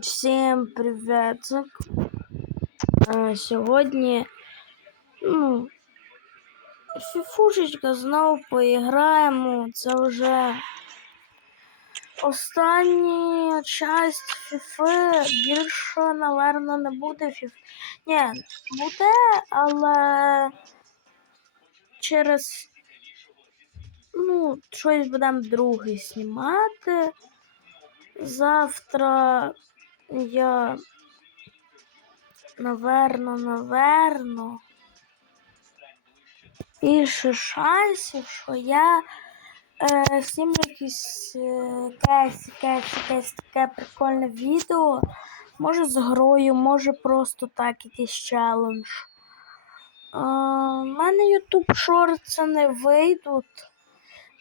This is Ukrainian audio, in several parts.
Всім привітик. Е, Сьогодні, ну, фіфушечка знову поіграємо. Це вже остання часть фіфи. Більше, напевно, не буде фіф. Ні, буде, але через ну, щось будемо друге знімати. Завтра я наверно, наверно, більше шансів, що я е, знімлю якийсь е, якесь, якесь, таке прикольне відео. Може з грою, може просто так якийсь челендж. Е, У мене YouTube шорти не вийдуть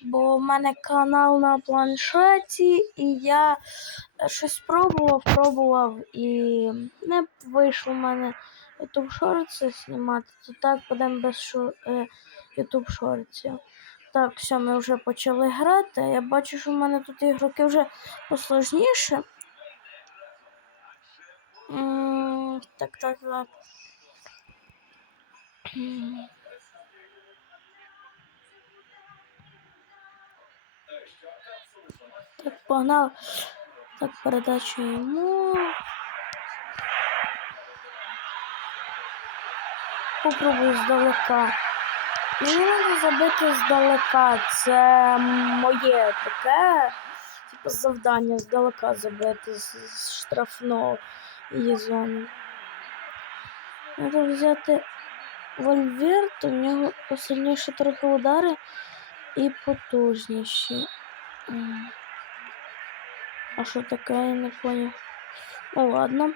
бо в мене канал на планшеті, і я щось пробував, пробував і не вийшло в мене YouTube шорти знімати, то так будемо без шо... е, YouTube шортів. Так, все, ми вже почали грати. Я бачу, що в мене тут ігроки вже посложніше. Так, так, так. Так, погнал. Так, передачу йому. Попробую здалека. Мені треба забити здалека. Це моє таке типу, завдання здалека забити з, штрафного її зони. Треба взяти Вольверт, у нього сильніше трохи удари і потужніші. М. А що таке, я не понял. Ну ладно.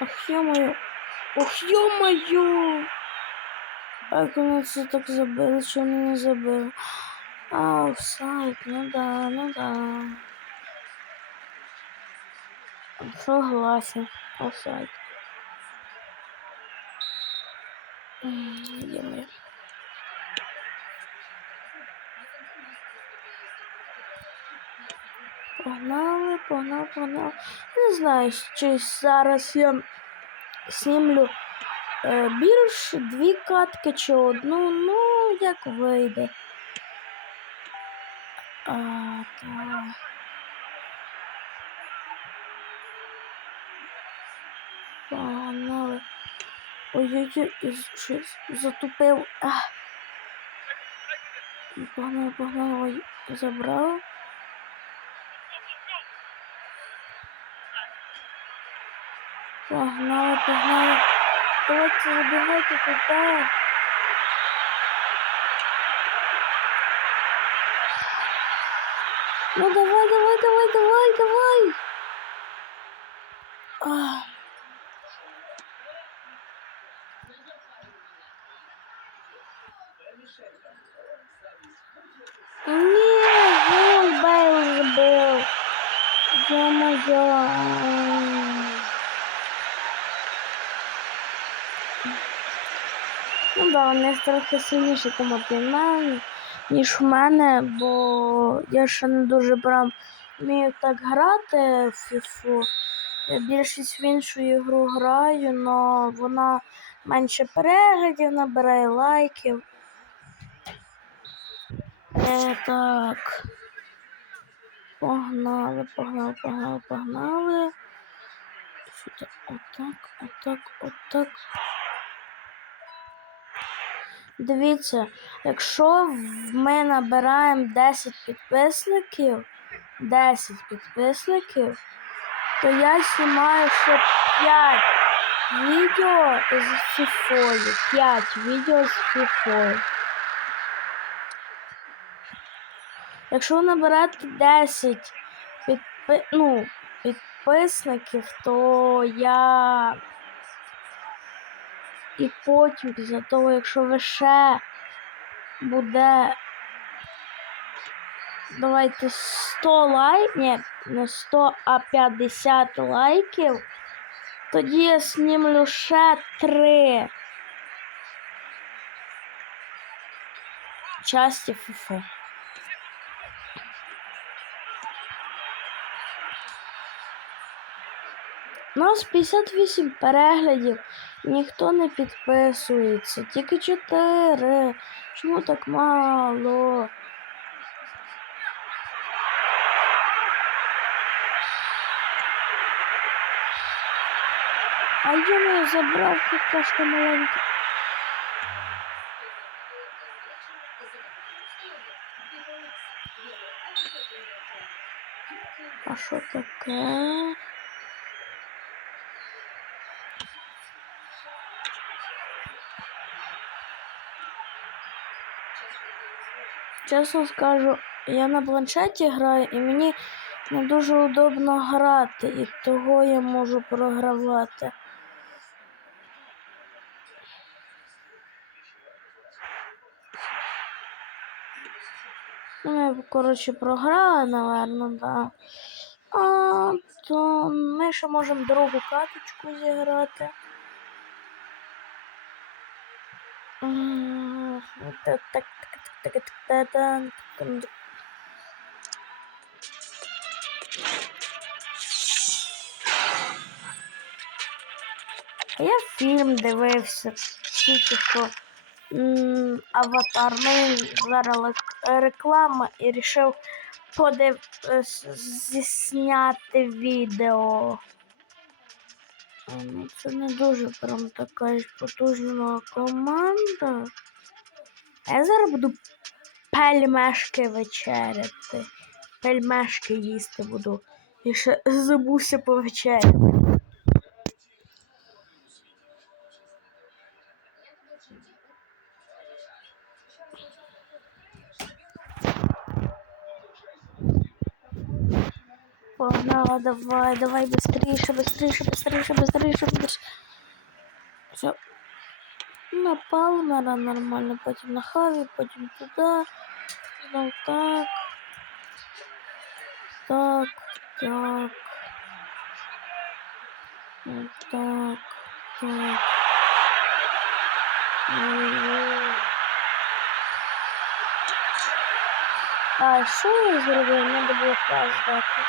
Ах, ё-моё. Ох, ё-моё! Як вони це так забили, що вони не забили? А, офсайд, ну да, ну да. Согласен, офсайд. Погнали, погнали, погнали. Не знаю, чи зараз я знімлю е, більш дві катки чи одну, ну, як вийде. А, так. Погнали. Ой-ой-ой, щось затупив. А. Погнали, погнали, забрав. Погнали, погнали. Давайте забігайте туди. Ну давай, давай, давай, давай, давай. А. Ні, гол Бейл забив. Ё-моё. Ну да, у них трохи сильніше командир, ніж в мене, бо я ще не дуже прям вмію так грати в фіфу. Я більшість в іншу ігру граю, але вона менше переглядів набирає лайків. Е, так. Погнали, погнали, погнали, погнали. Отак, отак, отак. Дивіться, якщо ми набираємо 10 підписників, 10 підписників, то я знімаю ще 5 відео з фіфою. 5 відео з фіфою. Якщо ви наберете 10 підпи... ну, підписників, то я і потім після того, якщо ви ще буде давайте 100 лайків, ні, не 100, а 50 лайків, тоді я знімлю ще 3 часті фіфи. Нас 58 переглядів, ніхто не підписується, тільки 4. Чому так мало? А я не забрав какашка маленька. А що таке? Чесно скажу, я на планшеті граю і мені не дуже удобно грати, і того я можу програвати. Ну, я, коротше, програла, наверно, да. А, то ми ще можемо другу каточку зіграти. Так, так, так, так, так, так, так. Я фільм дивився, тільки що аватар. Ну, зараз реклама і вирішив подив... е, зісняти відео. Це не дуже прям така потужна команда. А я зараз буду пельмешки вечеряти. Пельмешки їсти буду. І ще забувся повечеряти. Погнала, давай, давай, быстрейше, быстрейше, быстрейше, быстрейше, быстрейше. Все. На Палмера нормально, потім на Хаві, потім туди. Знов так. Так, так. Ну, Так, так. Ой-ой. А що я зробив? Надо було клас дати.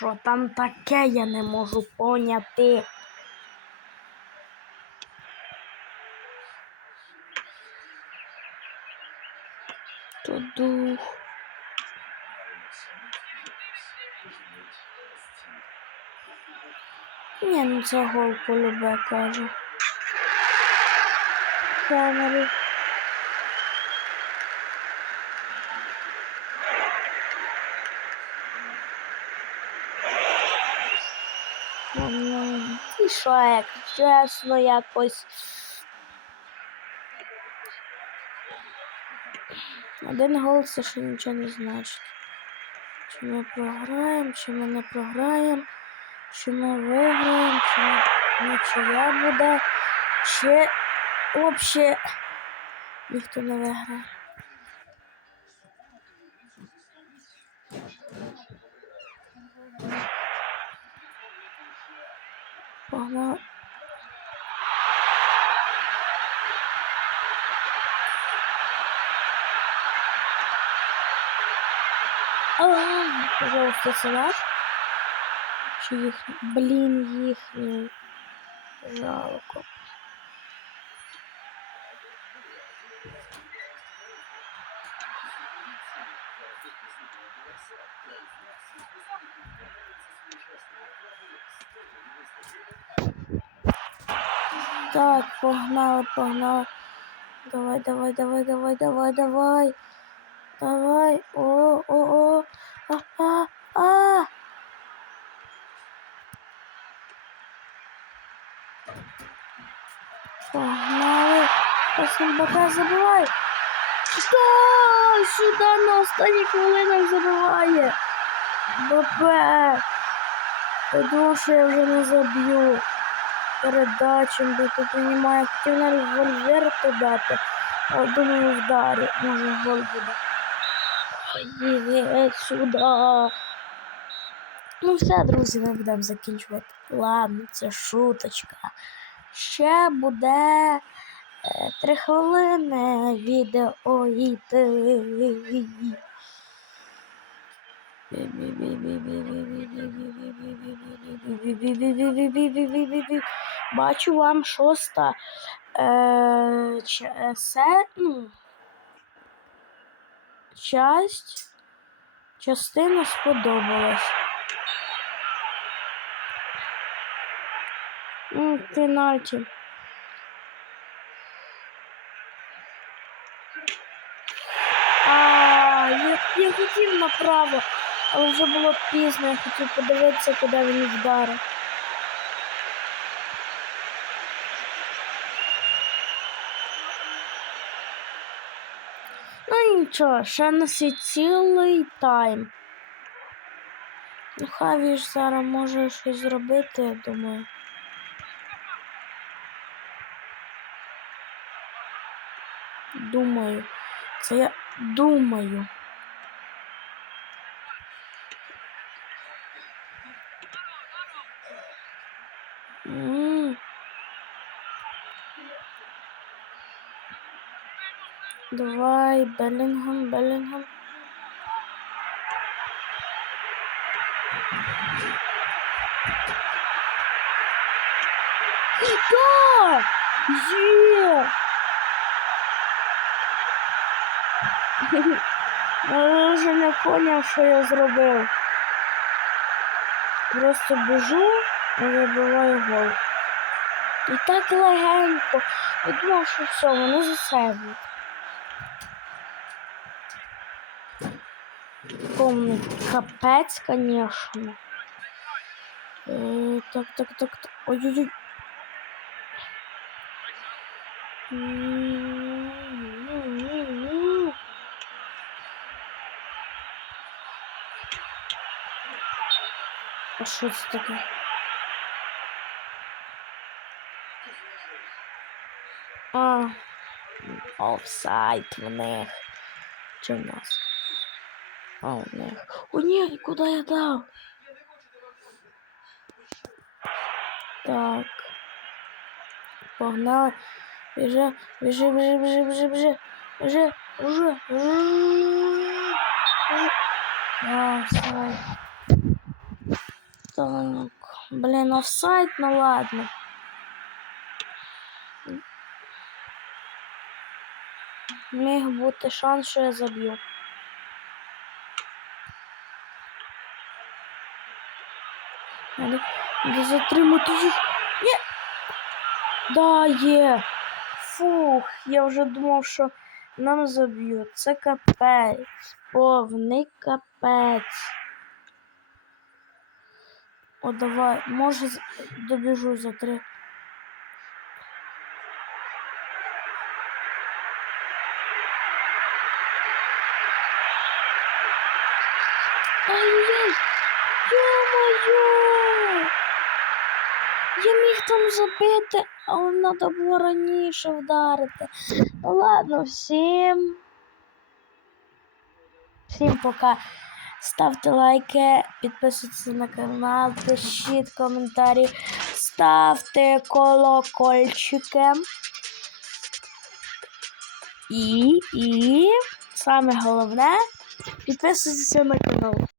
Що там таке, я не можу поняти. То дух. Ні, ну це гол полюбе, кажу. Камери. І що, як чесно якось. Один гол це ще нічого не значить. Чи ми програємо, чи ми не програємо, чи ми виграємо, чи нічия буде, чи взагалі ніхто не виграє. Погнали. А, пожалуйста, це наш? Чи їхній? Блін, їхній. Жалко. Так, погнали, погнали. Давай, давай, давай, давай, давай, давай. Давай. О, о, о. А, а, а. Погнали. Пасенбака забивай. Що? Сюди на останніх хвилинах забиває. Бабе. Я думав, що я вже не заб'ю. Тут немає. Хотів на револьвер то дати. А думаю, вдарю. Може гол буде. Іди сюди. Ну все, друзі, ми будемо закінчувати. Ладно, це шуточка. Ще буде е, три хвилини відео йти. Бачу вам шоста е, е, се, ну, часть, частина сподобалась. Ну, пенальті. А, я, я хотів направо, але вже було пізно, я хотів подивитися, куди він вдарив. Ну нічого, ще на свій цілий тайм. Ну, Хаві ж зараз може щось зробити, я думаю. Думаю. Це я думаю. Давай, Белінгем, Белінгем. Да! Є! Я вже не поняв, що я зробив. Просто біжу і вибиваю гол. І так легенько. Я думав, що все, вони засейвують. Повний капець, конечно. Е, так, так, так, так. Ой-ой-ой. А що це таке? А, офсайд в них. Чи в нас? А, у них. О, ні, куди я дав? Так. Погнали. Біжи, біжи, біжи, біжи, біжи, біжи. Біжи, біжи. Біжи. А, офсайд. Так. Блін, офсайд, ну ладно. Міг бути шанс, що я заб'ю. Надо, надо затримати їх. Ні. Да, є. Фух, я вже думав, що нам заб'ють. Це капець. Повний капець. О, давай, може добіжу за три. Ай-яй! Ё-моё! Я міг там забити, але треба було раніше вдарити. Ну ладно, всім. Всім пока. Ставте лайки, підписуйтесь на канал, пишіть коментарі, ставте колокольчики. І, і саме головне, підписуйтесь на канал.